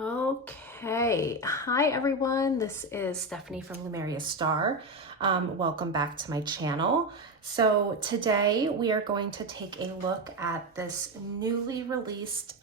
Okay, hi everyone. This is Stephanie from Lumeria Star. Welcome back to my channel. So today we are going to take a look at this newly released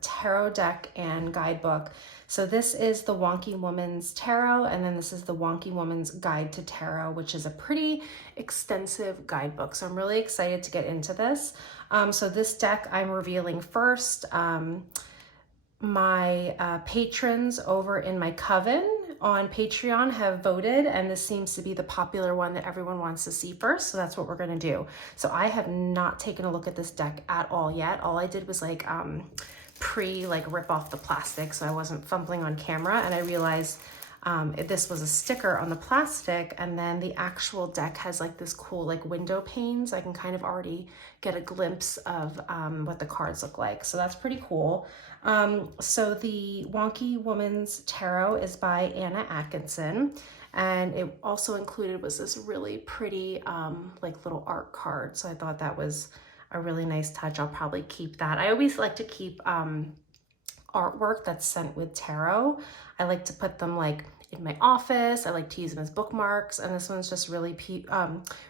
tarot deck and guidebook. So this is the Wonky Woman's Tarot, and then this is the Wonky Woman's Guide to Tarot, which is a pretty extensive guidebook. So I'm really excited to get into this. So this deck I'm revealing first. My patrons over in my coven on Patreon have voted, and this seems to be the popular one that everyone wants to see first, so that's what we're going to do. So I have not taken a look at this deck at all yet. All I did was like rip off the plastic, so I wasn't fumbling on camera, and I realized this was a sticker on the plastic, and then the actual deck has like this cool like window panes. I can kind of already get a glimpse of what the cards look like, so that's pretty cool. So the Wonky Woman's Tarot is by Anna Atkinson, and it also included was this really pretty like little art card, so I thought that was a really nice touch. I'll probably keep that. I always like to keep artwork that's sent with tarot. I like to put them like in my office. I like to use them as bookmarks, and this one's just really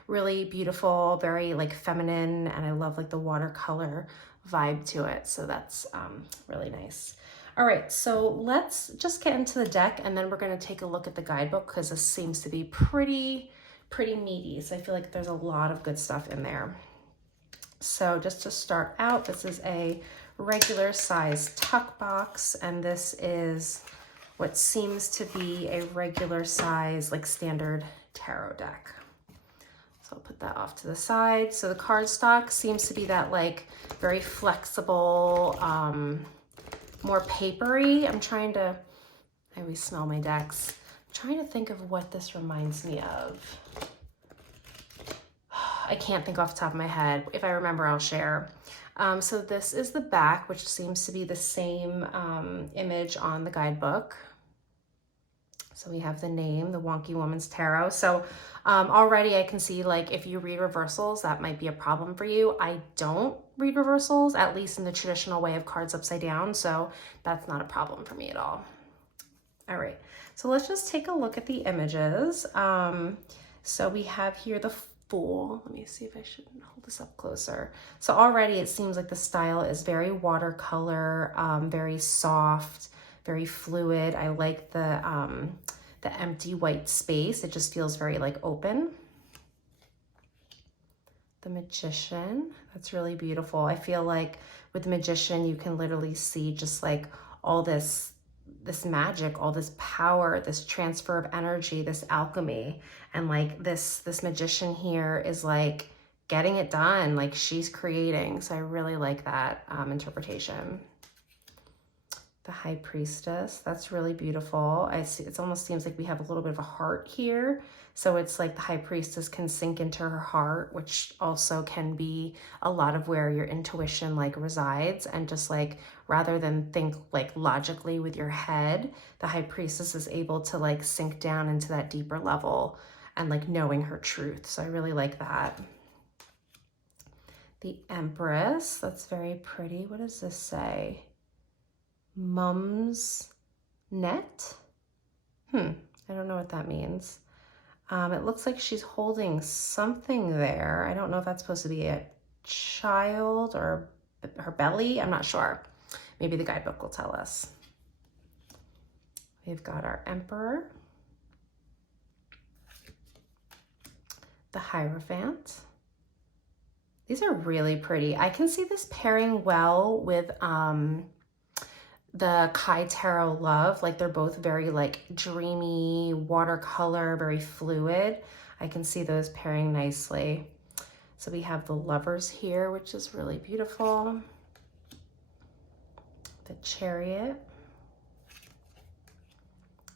really beautiful, very like feminine, and I love like the watercolor vibe to it, so that's really nice. All right, so let's just get into the deck, and then we're going to take a look at the guidebook because this seems to be pretty meaty, so I feel like there's a lot of good stuff in there. So just to start out, this is a regular size tuck box, and this is what seems to be a regular size like standard tarot deck. So I'll put that off to the side. So the cardstock seems to be that like very flexible, more papery. I always smell my decks. I'm trying to think of what this reminds me of. I can't think off the top of my head. If I remember, I'll share. So this is the back, which seems to be the same image on the guidebook. So we have the name, the Wonky Woman's Tarot. So already I can see like if you read reversals, that might be a problem for you. I don't read reversals, at least in the traditional way of cards upside down. So that's not a problem for me at all. All right, so let's just take a look at the images. So we have here the Fool. Let me see if I should hold this up closer. So already it seems like the style is very watercolor, very soft, very fluid. I like the empty white space. It just feels very like open. The Magician, that's really beautiful. I feel like with the Magician, you can literally see just like all this magic, all this power, this transfer of energy, this alchemy. And like this Magician here is like getting it done, like she's creating. So I really like that interpretation. The High Priestess, that's really beautiful. I see, it almost seems like we have a little bit of a heart here. So it's like the High Priestess can sink into her heart, which also can be a lot of where your intuition like resides, and just like rather than think like logically with your head, the High Priestess is able to like sink down into that deeper level and like knowing her truth. So I really like that. The Empress, that's very pretty. What does this say? Mum's net? I don't know what that means. It looks like she's holding something there. I don't know if that's supposed to be a child or her belly. I'm not sure. Maybe the guidebook will tell us. We've got our Emperor. The Hierophant. These are really pretty. I can see this pairing well with the Kai Tarot Love. Like they're both very like dreamy, watercolor, very fluid. I can see those pairing nicely. So we have the Lovers here, which is really beautiful. The Chariot.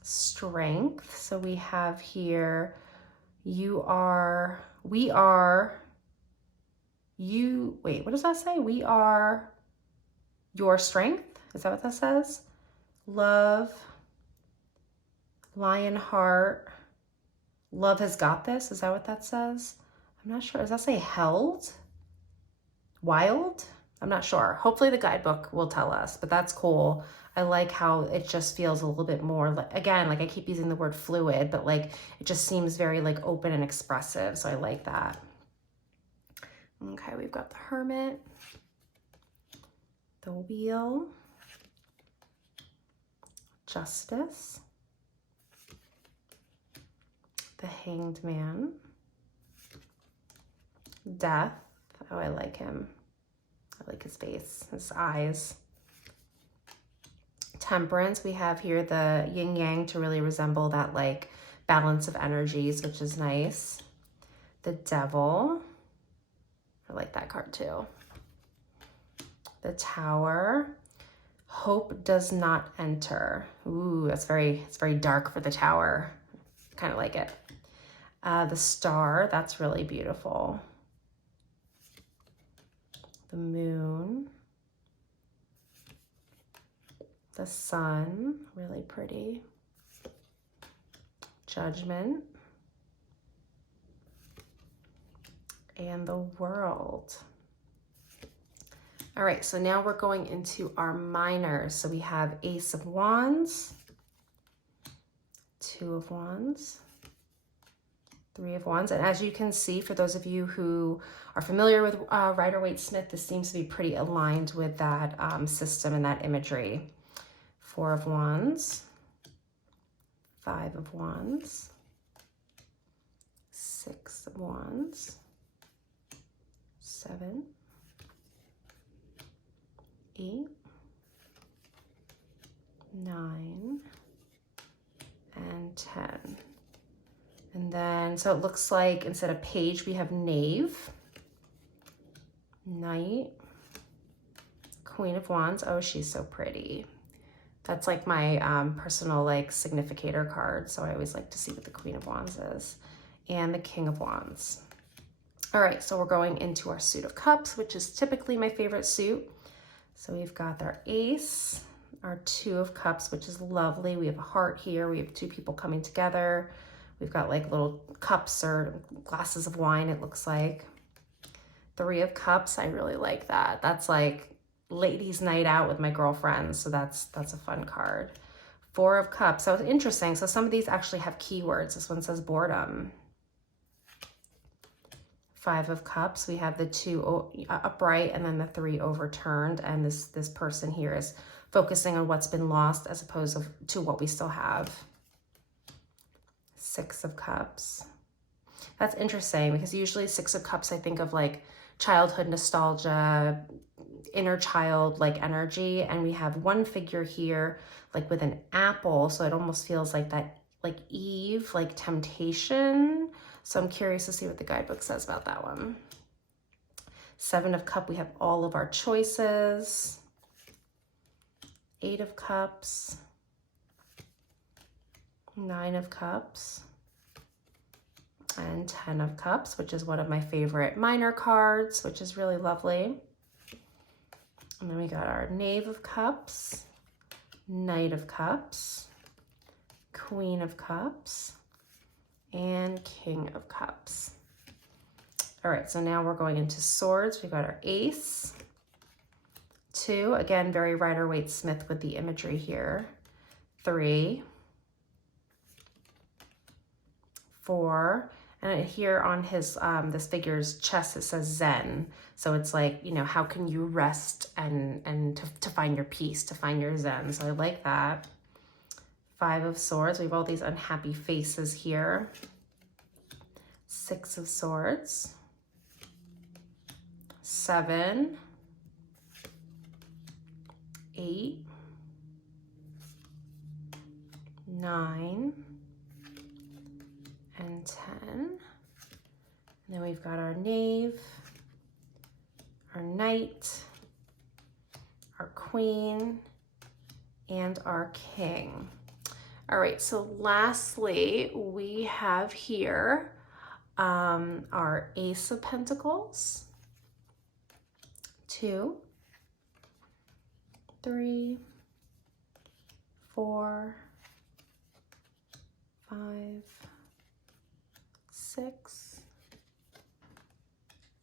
Strength. So we have here, wait, what does that say? We are your strength. Is that what that says? Love, Lionheart, love has got this. Is that what that says? I'm not sure. Does that say held? Wild? I'm not sure. Hopefully the guidebook will tell us, but that's cool. I like how it just feels a little bit more, like, again, like I keep using the word fluid, but like it just seems very like open and expressive. So I like that. Okay, we've got the Hermit, the Wheel, Justice, the Hanged Man, Death. Oh, I like him. I like his face, his eyes. Temperance, we have here the yin yang to really resemble that like balance of energies, which is nice. The Devil, I like that card too. The Tower, Hope does not enter. Ooh, it's very dark for the Tower. Kind of like it. The Star, that's really beautiful. The Moon, the Sun, really pretty. Judgment, and the World. All right, so now we're going into our minors. So we have Ace of Wands, Two of Wands, Three of Wands. And as you can see, for those of you who are familiar with Rider-Waite-Smith, this seems to be pretty aligned with that system and that imagery. Four of Wands, Five of Wands, Six of Wands, 7, 8, 9, and 10. And then, so it looks like instead of page, we have knave, knight, Queen of Wands. Oh, she's so pretty. That's like my personal like significator card. So I always like to see what the Queen of Wands is. And the King of Wands. All right, so we're going into our suit of cups, which is typically my favorite suit. So we've got our ace, our Two of Cups, which is lovely. We have a heart here. We have two people coming together. We've got like little cups or glasses of wine, it looks like. Three of Cups, I really like that. That's like ladies' night out with my girlfriends, so that's a fun card. Four of Cups, so it's interesting. So some of these actually have keywords. This one says boredom. Five of Cups, we have the two upright and then the three overturned, and this person here is focusing on what's been lost as opposed to what we still have. Six of Cups. That's interesting because usually Six of Cups, I think of like childhood nostalgia, inner child like energy, and we have one figure here like with an apple, so it almost feels like that like Eve, like temptation. So I'm curious to see what the guidebook says about that one. Seven of Cups, we have all of our choices. Eight of Cups, Nine of Cups, and 10 of Cups, which is one of my favorite minor cards, which is really lovely. And then we got our Knave of Cups, Knight of Cups, Queen of Cups, and King of Cups. All right, so now we're going into swords. We've got our ace, two, again, very Rider-Waite-Smith with the imagery here. 3, 4, and here on his this figure's chest it says Zen. So it's like, you know, how can you rest and to find your peace, to find your Zen. So I like that. 5 of Swords, we have all these unhappy faces here. 6 of Swords, 7, 8, 9, and 10. And then we've got our knave, our knight, our queen, and our king. All right, so lastly, we have here our Ace of Pentacles, 2, 3, 4, 5, 6,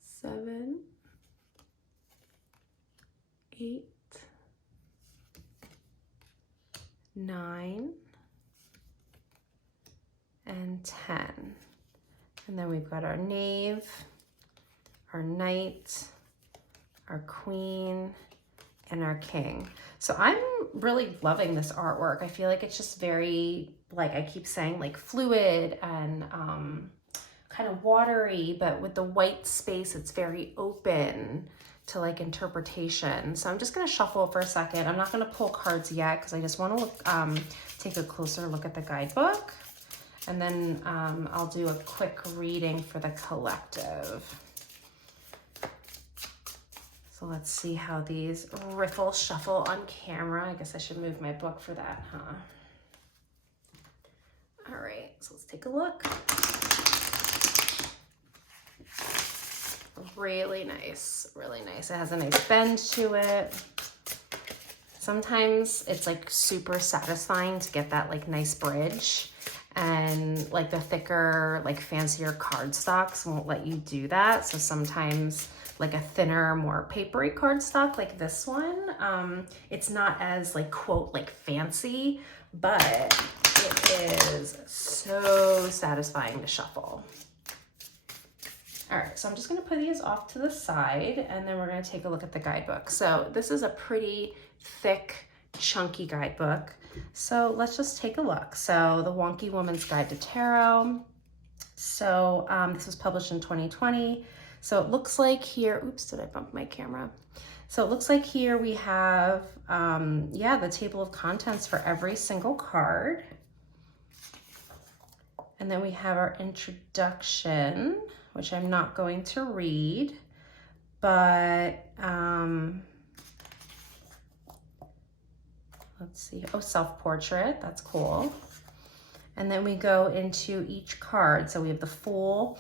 7, 8, 9, and 10. And then we've got our knave, our knight, our queen, and our king. So I'm really loving this artwork. I feel like it's just very, like I keep saying, like fluid and kind of watery, but with the white space, it's very open to like interpretation. So I'm just gonna shuffle for a second. I'm not gonna pull cards yet because I just wanna look, take a closer look at the guidebook. And then I'll do a quick reading for the collective. So let's see how these riffle shuffle on camera. I guess I should move my book for that, huh? All right, so let's take a look. Really nice, really nice. It has a nice bend to it. Sometimes it's like super satisfying to get that like nice bridge, and like the thicker, like fancier cardstocks won't let you do that. So sometimes like a thinner, more papery cardstock like this one, it's not as like quote like fancy, but it is so satisfying to shuffle. All right, so I'm just gonna put these off to the side and then we're gonna take a look at the guidebook. So this is a pretty thick, chunky guidebook. So let's just take a look. So the Wonky Woman's Guide to Tarot. So this was published in 2020. So it looks like here, oops, did I bump my camera? So it looks like here we have, yeah, the table of contents for every single card. And then we have our introduction, which I'm not going to read, but let's see, oh, self-portrait, that's cool. And then we go into each card. So we have the Fool.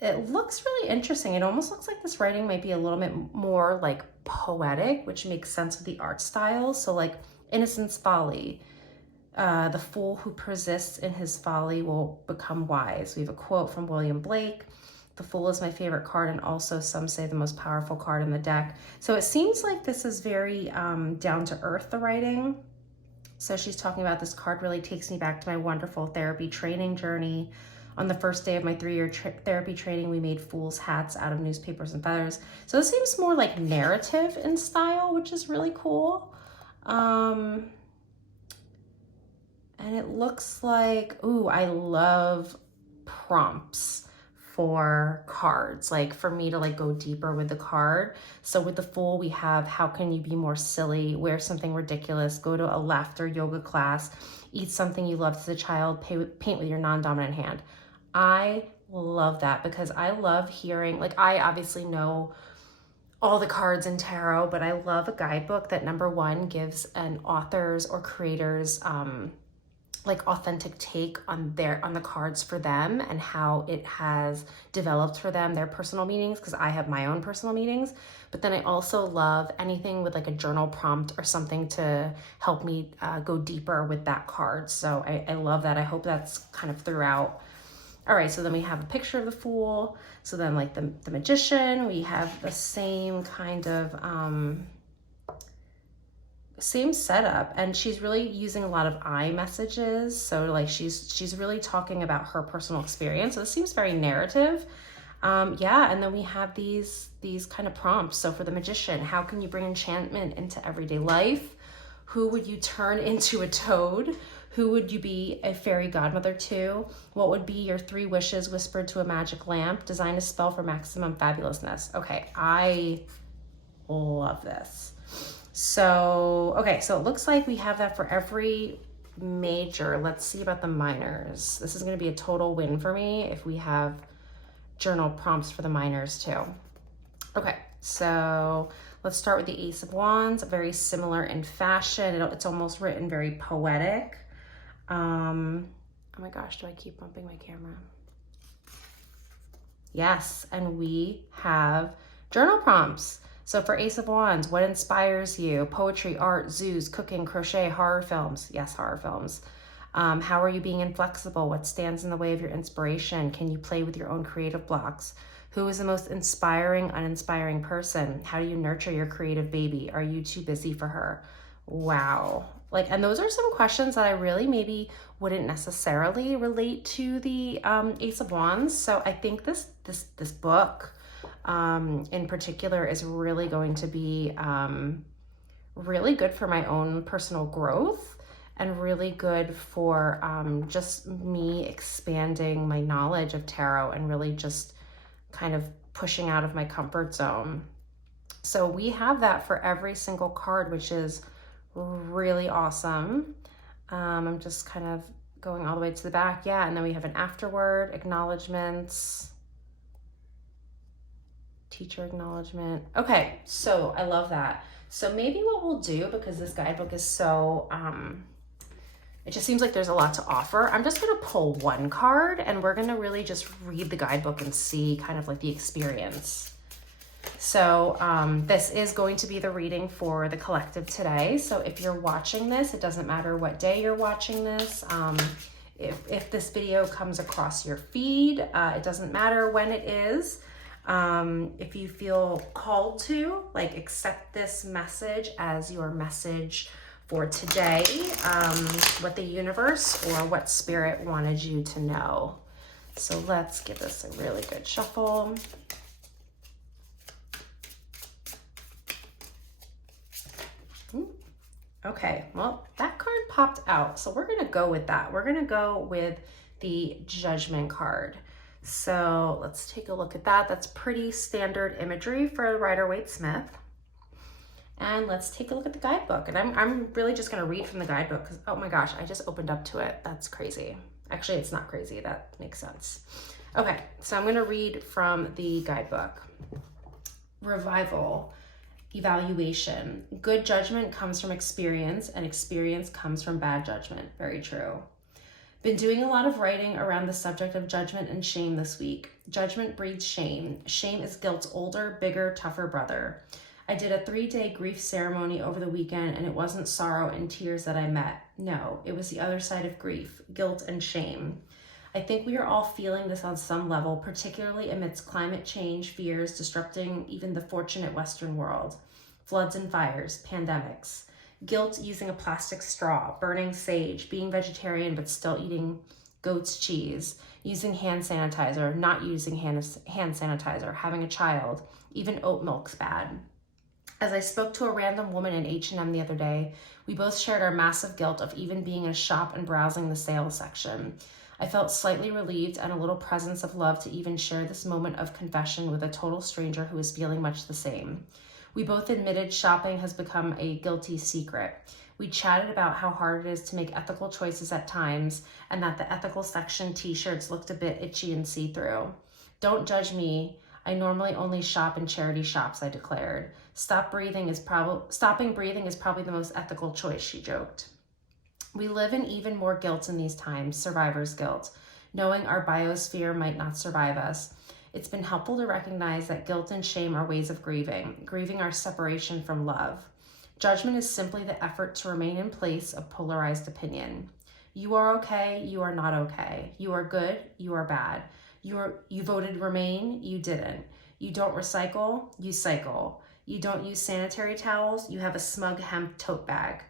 It looks really interesting. It almost looks like this writing might be a little bit more like poetic, which makes sense with the art style. So like Innocence Folly, the fool who persists in his folly will become wise. We have a quote from William Blake. The Fool is my favorite card and also some say the most powerful card in the deck. So it seems like this is very down to earth, the writing. So she's talking about this card really takes me back to my wonderful therapy training journey. On the first day of my 3-year therapy training, we made fool's hats out of newspapers and feathers. So this seems more like narrative in style, which is really cool. And it looks like, ooh, I love prompts for cards, like for me to like go deeper with the card. So with the Fool, we have, how can you be more silly? Wear something ridiculous, go to a laughter yoga class, eat something you loved as a child, paint with your non-dominant hand. I love that because I love hearing, like I obviously know all the cards in tarot, but I love a guidebook that number one gives an author's or creator's like authentic take on the cards for them and how it has developed for them, their personal meanings, because I have my own personal meanings. But then I also love anything with like a journal prompt or something to help me go deeper with that card. So I love that. I hope that's kind of throughout. All right, so then we have a picture of the Fool. So then like the Magician, we have the same kind of, same setup, and she's really using a lot of I messages. So like she's really talking about her personal experience. So this seems very narrative. Yeah, and then we have these kind of prompts. So for the Magician, how can you bring enchantment into everyday life? Who would you turn into a toad? Who would you be a fairy godmother to? What would be your 3 wishes whispered to a magic lamp? Design a spell for maximum fabulousness. Okay, I love this. So, okay, so it looks like we have that for every major. Let's see about the minors. This is going to be a total win for me if we have journal prompts for the minors too. Okay, so let's start with the Ace of Wands, very similar in fashion. It's almost written very poetic. Oh my gosh, do I keep bumping my camera? Yes, and we have journal prompts. So for Ace of Wands, what inspires you? Poetry, art, zoos, cooking, crochet, horror films. Yes, horror films. How are you being inflexible? What stands in the way of your inspiration? Can you play with your own creative blocks? Who is the most inspiring, uninspiring person? How do you nurture your creative baby? Are you too busy for her? Wow. Like, and those are some questions that I really maybe wouldn't necessarily relate to the Ace of Wands. So I think this book in particular is really going to be really good for my own personal growth and really good for just me expanding my knowledge of tarot and really just kind of pushing out of my comfort zone. So we have that for every single card, which is really awesome. I'm just kind of going all the way to the back. Yeah, and then we have an afterword, acknowledgements, teacher acknowledgement. Okay, so I love that. So maybe what we'll do, because this guidebook is so, it just seems like there's a lot to offer. I'm just gonna pull one card and we're gonna really just read the guidebook and see kind of like the experience. So this is going to be the reading for the collective today. So if you're watching this, it doesn't matter what day you're watching this. If this video comes across your feed, it doesn't matter when it is. If you feel called to, like, accept this message as your message for today, what the universe or what spirit wanted you to know. So let's give this a really good shuffle. Okay, well, that card popped out, so we're gonna go with that. We're gonna go with the Judgment card. So let's take a look at that. That's pretty standard imagery for Rider-Waite-Smith. And let's take a look at the guidebook. And I'm really just gonna read from the guidebook because, oh my gosh, I just opened up to it. That's crazy. Actually, it's not crazy, that makes sense. Okay, so I'm gonna read from the guidebook. Revival. Evaluation. Good judgment comes from experience, and experience comes from bad judgment. Very true. Been doing a lot of writing around the subject of judgment and shame this week. Judgment breeds shame. Shame is guilt's older, bigger, tougher brother. I did a 3-day grief ceremony over the weekend, and it wasn't sorrow and tears that I met. No, it was the other side of grief, guilt and shame. I think we are all feeling this on some level, particularly amidst climate change fears disrupting even the fortunate Western world. Floods and fires, pandemics, guilt using a plastic straw, burning sage, being vegetarian but still eating goat's cheese, using hand sanitizer, not using hand sanitizer, having a child, even oat milk's bad. As I spoke to a random woman in H&M the other day, we both shared our massive guilt of even being in a shop and browsing the sales section. I felt slightly relieved and a little presence of love to even share this moment of confession with a total stranger who is feeling much the same. We both admitted shopping has become a guilty secret. We chatted about how hard it is to make ethical choices at times and that the ethical section t-shirts looked a bit itchy and see-through. Don't judge me. I normally only shop in charity shops, I declared. Stopping breathing is probably the most ethical choice, she joked. We live in even more guilt in these times, survivor's guilt, knowing our biosphere might not survive us. It's been helpful to recognize that guilt and shame are ways of grieving our separation from love. Judgment is simply the effort to remain in place of polarized opinion. You are okay, you are not okay. You are good, you are bad. You voted remain, you didn't. You don't recycle, you cycle. You don't use sanitary towels, you have a smug hemp tote bag.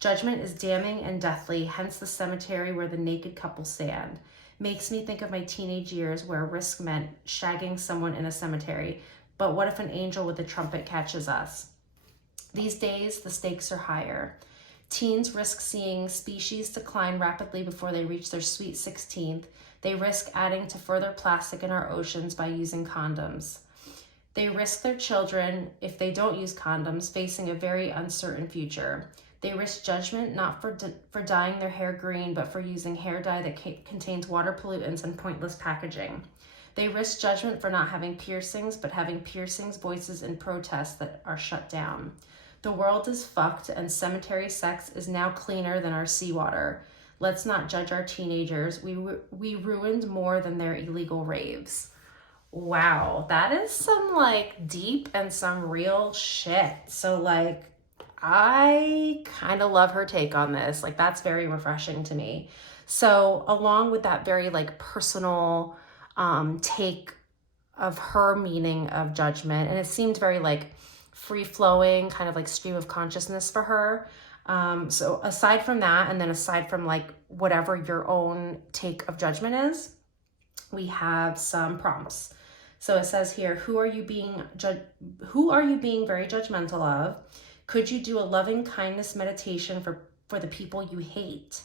Judgment is damning and deathly, hence the cemetery where the naked couple stand. Makes me think of my teenage years where risk meant shagging someone in a cemetery, but what if an angel with a trumpet catches us? These days, the stakes are higher. Teens risk seeing species decline rapidly before they reach their sweet 16th. They risk adding to further plastic in our oceans by using condoms. They risk their children, if they don't use condoms, facing a very uncertain future. They risk judgment not for dyeing their hair green, but for using hair dye that contains water pollutants and pointless packaging. They risk judgment for not having piercings, but having piercings voices in protest that are shut down. The world is fucked, and cemetery sex is now cleaner than our seawater. Let's not judge our teenagers. We ruined more than their illegal raves. Wow, that is some like deep and some real shit. So like, I kind of love her take on this. Like, that's very refreshing to me. So along with that very like personal take her meaning of judgment. And it seemed very like free flowing, kind of like stream of consciousness for her. So aside from that, and then aside from like whatever your own take of judgment is, we have some prompts. So it says here, who are you being very judgmental of? Could you do a loving kindness meditation for the people you hate?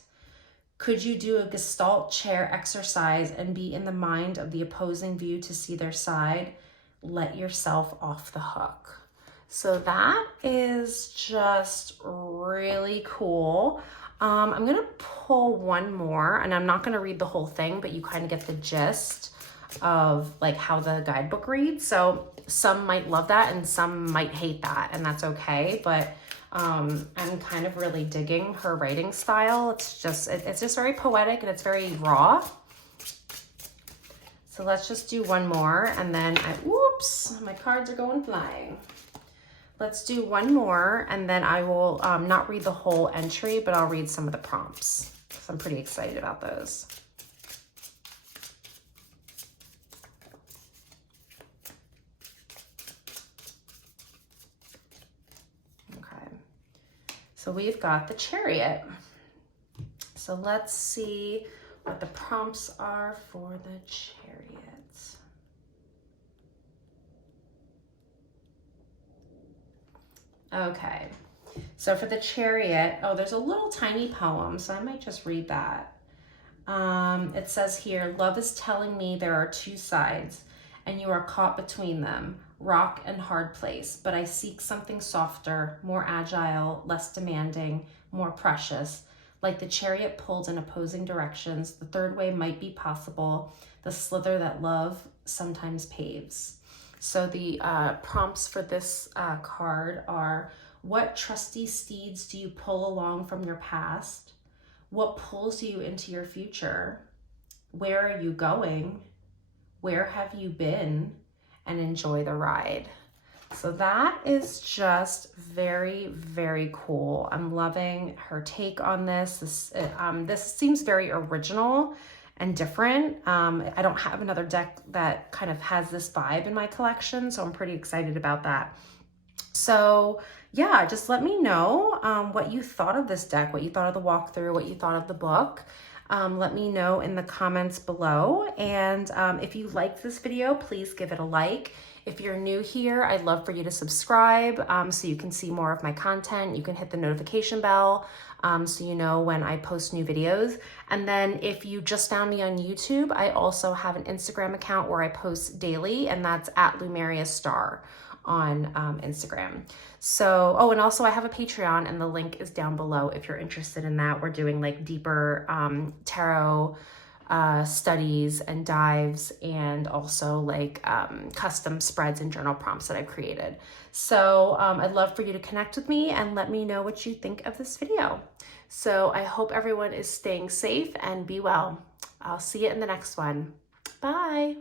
Could you do a Gestalt chair exercise and be in the mind of the opposing view to see their side? Let yourself off the hook. So that is just really cool. I'm gonna pull one more, and I'm not gonna read the whole thing, but you kind of get the gist of like how the guidebook reads. So some might love that and some might hate that, and that's okay. But I'm kind of really digging her writing style. It's just very poetic and it's very raw. So let's just do one more, and then whoops, my cards are going flying. Let's do one more, and then I will not read the whole entry, but I'll read some of the prompts, because I'm pretty excited about those. Okay, so we've got the Chariot. So let's see what the prompts are for the Chariot. Okay, so for the Chariot, oh, there's a little tiny poem, so I might just read that. It says here, love is telling me there are two sides, and you are caught between them, rock and hard place, but I seek something softer, more agile, less demanding, more precious. Like the chariot pulled in opposing directions, the third way might be possible, the slither that love sometimes paves. So the prompts for this card are, what trusty steeds do you pull along from your past? What pulls you into your future? Where are you going? Where have you been? And enjoy the ride. So that is just very, very cool. I'm loving her take on this. This seems very original and different. I don't have another deck that kind of has this vibe in my collection, so I'm pretty excited about that. So yeah, just let me know what you thought of this deck, what you thought of the walkthrough, what you thought of the book. Let me know in the comments below. And if you liked this video, please give it a like. If you're new here, I'd love for you to subscribe so you can see more of my content. You can hit the notification bell so you know when I post new videos. And then if you just found me on YouTube, I also have an Instagram account where I post daily, and that's at @LumeriaStar on Instagram. So, oh, and also I have a Patreon, and the link is down below if you're interested in that. We're doing like deeper tarot studies and dives, and also like custom spreads and journal prompts that I've created. So I'd love for you to connect with me and let me know what you think of this video. So I hope everyone is staying safe and be well. I'll see you in the next one. Bye.